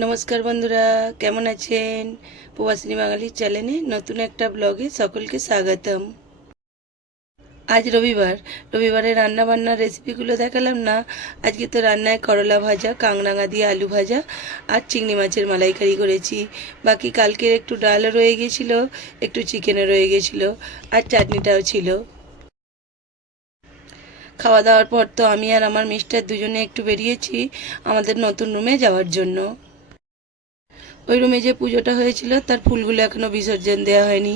নমস্কার বন্ধুরা, কেমন আছেন? প্রবাসিনী বাঙালির চ্যানেলে নতুন একটা ব্লগে সকলকে স্বাগতম। আজ রবিবার, রবিবারে রান্না বান্নার রেসিপিগুলো দেখালাম না। আজকে তো রান্নায় করলা ভাজা কাংরাঙা দিয়ে আলু ভাজা আর চিংড়ি মাছের মালাইকারি করেছি। বাকি কালকের একটু ডালও রয়ে গেছিল, একটু চিকেনও রয়ে গেছিল আর চাটনিটাও ছিল। খাওয়া দাওয়ার পর তো আমি আর আমার মিস্টার দুজনে একটু বেরিয়েছি আমাদের নতুন রুমে যাওয়ার জন্য। ওই রুমে যে পুজোটা হয়েছিল, তার ফুলগুলো এখনও বিসর্জন দেওয়া হয়নি।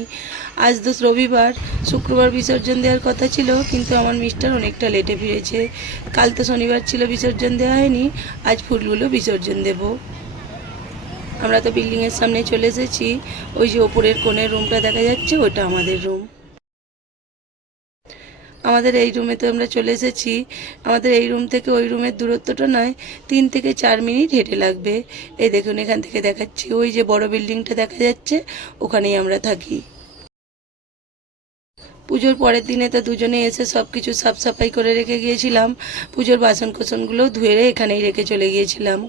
আজ দোষ রবিবার, শুক্রবার বিসর্জন দেওয়ার কথা ছিল, কিন্তু আমার মিস্টার অনেকটা লেটে ফিরেছে। কাল তো শনিবার ছিল, বিসর্জন দেওয়া হয়নি, আজ ফুলগুলো বিসর্জন দেব। আমরা তো বিল্ডিংয়ের সামনে চলে এসেছি, ওই যে ওপরের কোণের রুমটা দেখা যাচ্ছে, ওটা আমাদের রুম আমাদের এই রুমে তো আমরা চলে এসেছি। আমাদের এই রুম থেকে ওই রুমের দূরত্বটা নয়, তিন থেকে চার মিনিট হেঁটে লাগবে। এই দেখুন, এখান থেকে দেখাচ্ছি। ওই যে বড় বিল্ডিংটা দেখা যাচ্ছে, ওখানেই আমরা থাকি। পুজোর পরের দিনে তো দুজনে এসে সব কিছু সাফ সাফাই করে রেখে গিয়েছিলাম। পুজোর বাসন কোসনগুলো ধুয়ে এখানেই রেখে চলে গিয়েছিলাম।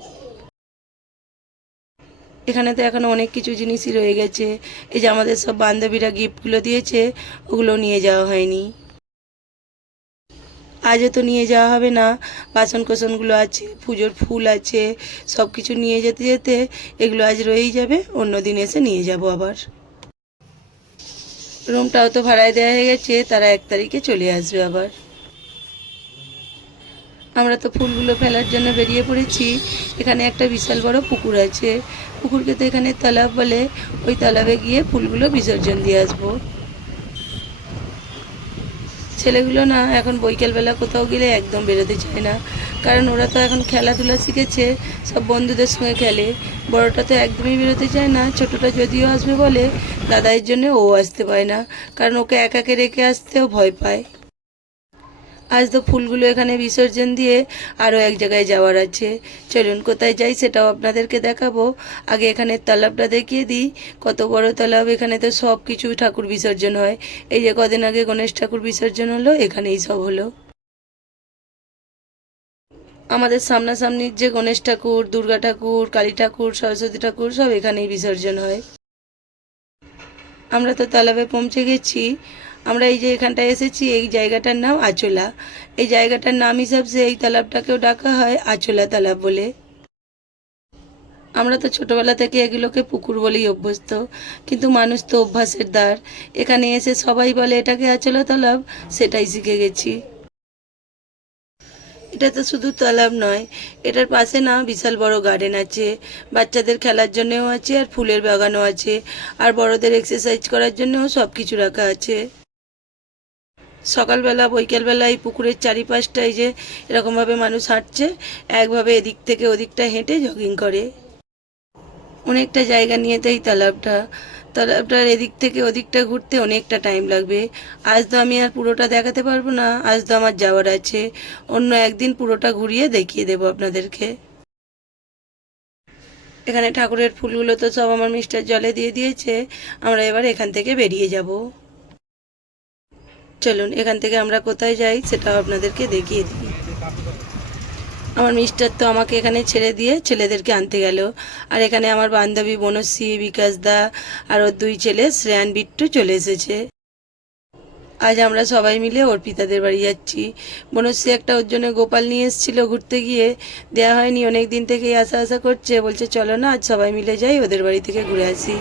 এখানে তো এখন অনেক কিছু জিনিসই রয়ে গেছে। এই যে আমাদের সব বান্ধবীরা গিফটগুলো দিয়েছে, ওগুলো নিয়ে যাওয়া হয়নি। আজও তো নিয়ে যাওয়া হবে না। বাসন কোসনগুলো আছে, পুজোর ফুল আছে সব কিছু নিয়ে যেতে যেতে এগুলো আজ রয়েই যাবে, অন্য দিন এসে নিয়ে যাব আবার। রুমটাও তো ভাড়ায় দেওয়া হয়ে গেছে, তারা এক তারিখে চলে আসবে আবার। আমরা তো ফুলগুলো ফেলার জন্য বেরিয়ে পড়েছি, এখানে একটা বিশাল বড় পুকুর আছে। পুকুরকে তো এখানে তালাব বলে, ওই তালাবে গিয়ে ফুলগুলো বিসর্জন দিয়ে আসব। ছেলেগুলো না এখন বৈকালবেলা কোথাও গেলে একদম বেরোতে চায় না। কারণ ওরা তো এখন খেলাধুলা শিখেছে, সব বন্ধুদের সঙ্গে খেলে। বড়টা তো একদমই বেরোতে চায় না, ছোটটা যদিও আসবে বলে, দাদাইয়ের জন্য ও আসতে পায় না। কারণ ওকে একাকে রেখে আসতেও ভয় পায়। আজ তো ফুলগুলো এখানে বিসর্জন দিয়ে আরও এক জায়গায় যাওয়ার আছে। চলুন, কোথায় যাই সেটাও আপনাদেরকে দেখাবো। আগে এখানে তালাবটা দেখিয়ে দিই। কত বড় তালাব, এখানে তো সব কিছু ঠাকুর বিসর্জন হয়। এই যে কদিন আগে গণেশ ঠাকুর বিসর্জন হলো, এখানেই সব হলো। আমাদের সামনাসামনির যে গণেশ ঠাকুর, দুর্গা ঠাকুর, কালী ঠাকুর, সরস্বতী ঠাকুর, সব এখানেই বিসর্জন হয়। আমরা তো তালাবে পৌঁছে গেছি। আমরা এই যে এখানটায় এসেছি, এই জায়গাটার নাম আচলা। এই জায়গাটার নাম হিসাবে এই তালাবটাকেও ডাকা হয় আচলা তালাব বলে। আমরা তো ছোটবেলা থেকে এগুলোকে পুকুর বলেই অভ্যস্ত, কিন্তু মানুষ তো অভ্যাসের দ্বার। এখানে এসে সবাই বলে, এটাকে আচলা তালাব? সেটাই শিখে গেছি। এটা তো শুধু তালাব নয়, এটার পাশে না বিশাল বড় গার্ডেন আছে। বাচ্চাদের খেলার জন্যও আছে আর ফুলের বাগানও আছে। আর বড়দের এক্সারসাইজ করার জন্যও সব কিছু রাখা আছে। সকালবেলা বৈকালবেলা এই পুকুরের চারিপাশটায় যে এরকমভাবে মানুষ হাঁটছে, একভাবে এদিক থেকে ওদিকটা হেঁটে জগিং করে। অনেকটা জায়গা নিয়ে তো এই তালাবটা। তালাবটার এদিক থেকে ওদিকটা ঘুরতে অনেকটা টাইম লাগবে। আজ তো আমি আর পুরোটা দেখাতে পারব না, আজ তো আমার যাওয়ার আছে। অন্য একদিন পুরোটা ঘুরিয়ে দেখিয়ে দেবো আপনাদেরকে। এখানে ঠাকুরের ফুলগুলো তো সব আমার মিস্টার জলে দিয়ে দিয়েছে, আমরা এবার এখান থেকে বেরিয়ে যাব। চলুন, এখান থেকে আমরা কোথায় যাই সেটাও আপনাদেরকে দেখিয়ে দিই। আমার মিস্টার তো আমাকে এখানে ছেড়ে দিয়ে ছেলেদেরকে আনতে গেল। আর এখানে আমার বান্ধবী বনশ্রী, বিকাশ দা আর ওর দুই ছেলে, শ্রেয়ান, বিট্টু চলে এসেছে। আজ আমরা সবাই মিলে অর্পিতাদের বাড়ি যাচ্ছি। বনশ্রী একটা ওর জন্য গোপাল নিয়ে এসেছিল ঘুরতে গিয়ে। দেওয়া হয়নি, অনেক দিন থেকেই আশা আশা করছে। বলছে, চলো না, আজ সবাই মিলে যাই, ওদের বাড়ি থেকে ঘুরে আসি।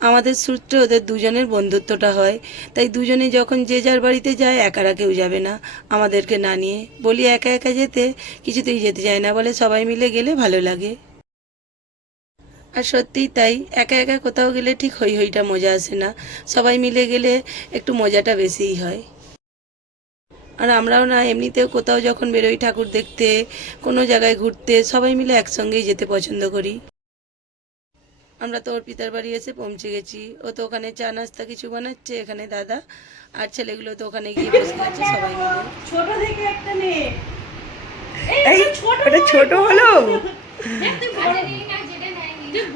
আমাদের সূত্রে ওদের দুজনের বন্ধুত্বটা হয়। তাই দুজনে যখন যে যার বাড়িতে যায় একারা কেউ যাবে না আমাদেরকে না নিয়ে। বলি একা একা যেতে, কিছুতেই যেতে চায় না বলে সবাই মিলে গেলে ভালো লাগে। আর সত্যিই তাই, একা একা কোথাও গেলে ঠিক হই হইটা মজা আসে না। সবাই মিলে গেলে একটু মজাটা বেশিই হয়। আর আমরাও না, এমনিতেও কোথাও যখন বেরোই ঠাকুর দেখতে, কোনো জায়গায় ঘুরতে, সবাই মিলে একসঙ্গেই যেতে পছন্দ করি। আমরা তো ওর পিতার বাড়ি এসে পৌঁছে গেছি। ও তো ওখানে চা নাস্তা কিছু বানাচ্ছে এখানে দাদা আর ছেলেগুলো তো ওখানে গিয়ে বসে গেছে সবাই মিলে। ছোট থেকে একটা নে এই ওটা ছোট হলো।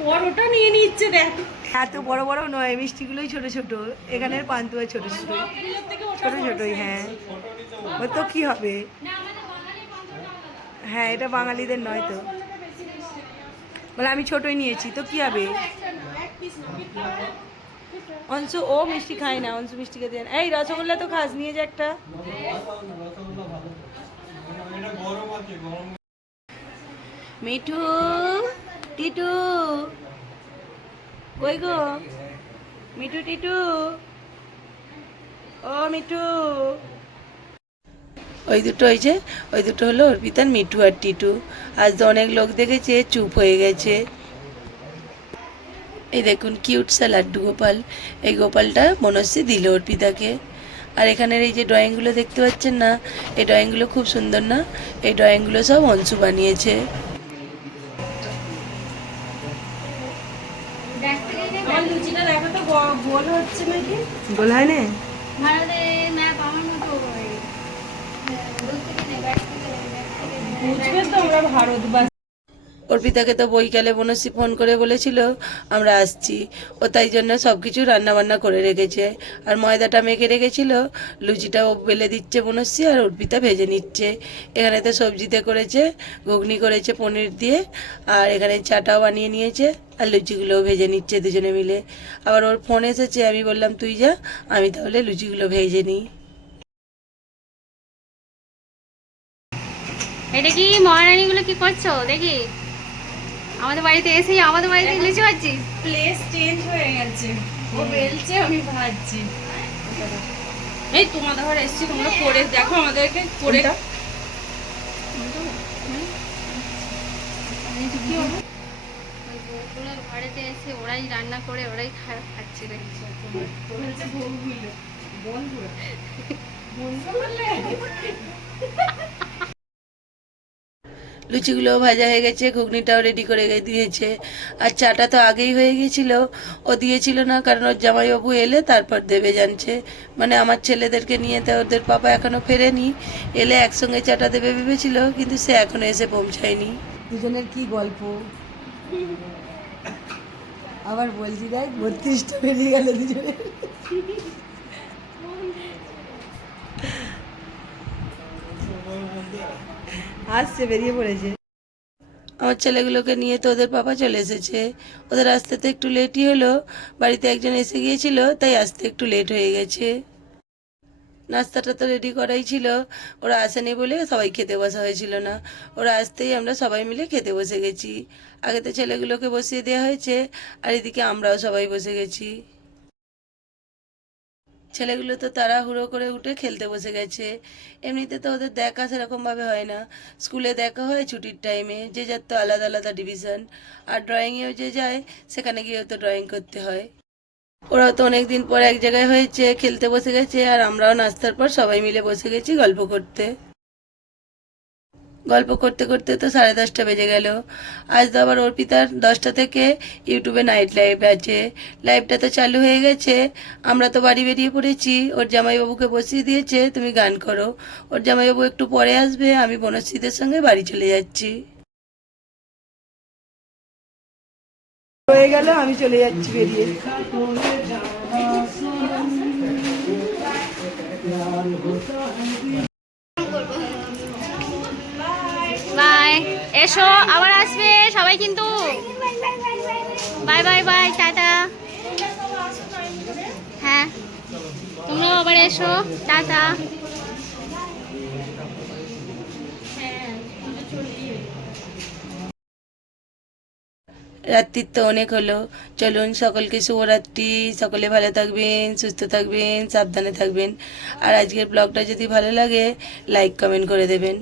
বড়টা নিয়ে নিচ্ছে দেখ। এত বড় বড় নয় মিষ্টিগুলোই ছোট ছোট। এখানের পান্তুয়া ছোট ছোট। ছোট ছোটই হ্যাঁ। ও তো কি হবে? হ্যাঁ এটা বাঙালিদের নয় তো। বলে, আমি ছোটই নিয়েছি, তো কি হবে? অংশু, ও মিষ্টি খায় না, অংশু মিষ্টি খেতে দিয়ে এই, রসগোল্লা তো খাস, নিয়ে যা একটা। মিঠু, টিটু, কই গো? মিঠু, টিটু। ও, মিঠু। ওই দুটো হয়েছে ওই দুটো হলো অর্পিতার মিঠু আর টিটু। আজ তো অনেক লোক দেখেছে চুপ হয়ে গেছে। এই দেখুন কিউট সা লাড্ডু গোপাল। এই গোপালটা মনস্বী দিল অর্পিতাকে। আর এখানের এই যে ড্রয়িংগুলো দেখতে পাচ্ছেন না এই ড্রয়িংগুলো খুব সুন্দর না? এই ড্রয়িংগুলো সব অংশু বানিয়েছে। আমার লুচিটা দেখো তো গ- গোল হচ্ছে নাকি? গোল হয় না অর্পিতাকে তো বইকালে বনশ্রী ফোন করে বলেছিল, আমরা আসছি। ও তাই জন্য সব কিছু রান্নাবান্না করে রেখেছে। আর ময়দাটা মেখে রেখেছিল, লুচিটা ও বেলে দিচ্ছে বনশ্রী আর অর্পিতা ভেজে নিচ্ছে। এখানে তো সবজিতে করেছে, ঘুগনি করেছে, পনির দিয়ে, আর এখানে চাটাও বানিয়ে নিয়েছে, আর লুচিগুলোও ভেজে নিচ্ছে দুজনে মিলে। আবার ওর ফোন এসেছে, আমি বললাম, তুই যা, আমি তাহলে লুচিগুলো ভেজে নিই। এটা কি মহারানীগুলো কি করছ? দেখি। আমাদের বাড়িতে এসেই আমাদের বাড়িতে লিচু খাচ্ছিস প্লেস চেঞ্জ হয়ে গেছে। ও বেলছে আমি ভাজছি। এই তোমাদের ঘরে এসছি তোমরা করে দেখো আমাদেরকে করে ঘরেতে এসে ওরাই রান্না করে ওরাই খাচ্ছে দেখছি লুচিগুলো ভাজা হয়ে গেছে, ঘুগনিটাও রেডি করে দিয়েছে। আর চাটা তো আগেই হয়ে গেছিল। ও দিয়েছিল না, কারণ ওর জামাইবাবু এলে তারপর দেবে জানছে। মানে আমার ছেলেদেরকে নিয়ে তো ওদের পাপা এখনও ফেরেনি। এলে একসঙ্গে চাটা দেবে ভেবেছিল, কিন্তু সে এখনও এসে পৌঁছায়নি। দুজনের কি গল্প? আবার বলছি দেখ, বত্রিশটা বেরিয়ে গেল দুজনের। আসছে, বেরিয়ে পড়েছে। আমার ছেলেগুলোকে নিয়ে তো ওদের পাপা চলে এসেছে। ওদের আসতে তো একটু লেটই হলো। বাড়িতে একজন এসে গিয়েছিল, তাই আসতে একটু লেট হয়ে গেছে। নাস্তাটা তো রেডি করাই ছিল। ওরা আসেনি বলে সবাই খেতে বসা হয়েছিল না। ওরা আসতেই আমরা সবাই মিলে খেতে বসে গেছি। আগে তো ছেলেগুলোকে বসিয়ে দেওয়া হয়েছে, আর এদিকে আমরাও সবাই বসে গেছি। ছেলেগুলো তো তাড়াহুড়ো করে উঠে খেলতে বসে গেছে। এমনিতে তো ওদের দেখা সেরকমভাবে হয় না। স্কুলে দেখা হয় ছুটির টাইমে, যে যার তো আলাদা আলাদা ডিভিশন। আর ড্রয়িংয়েও যে যায়, সেখানে গিয়েও তো ড্রয়িং করতে হয়। ওরাও তো অনেক দিন পর এক জায়গায় হয়েছে, খেলতে বসে গেছে, আর আমরাও নাস্তার পর সবাই মিলে বসে গেছি গল্প করতে। গল্প করতে করতে তো সাড়ে দশটা বেজে গেল। আজ তো আবার অর্পিতার দশটা থেকে ইউটিউবে নাইট লাইভ আছে। লাইভটা তো চালু হয়ে গেছে। আমরা তো বাড়ি বেরিয়ে পড়েছি। ওর জামাইবাবুকে বসিয়ে দিয়েছে, তুমি গান করো। ওর জামাইবাবু একটু পরে আসবে, আমি বনশ্রীদের সঙ্গে বাড়ি চলে যাচ্ছি। হয়ে গেল, আমি চলে যাচ্ছি বেরিয়ে। এসো, আবার আসবে, সবাই কিন্তু। Bye bye bye, tata. হ্যাঁ তোমরাও আবার এসো, টাটা। রাত্রির তো অনেক হলো। চলুন সকলকে শুভরাত্রি। সকলে ভালো থাকবেন, সুস্থ থাকবেন, সাবধানে থাকবেন। আর আজকের ব্লগটা যদি ভালো লাগে লাইক কমেন্ট করে দেবেন।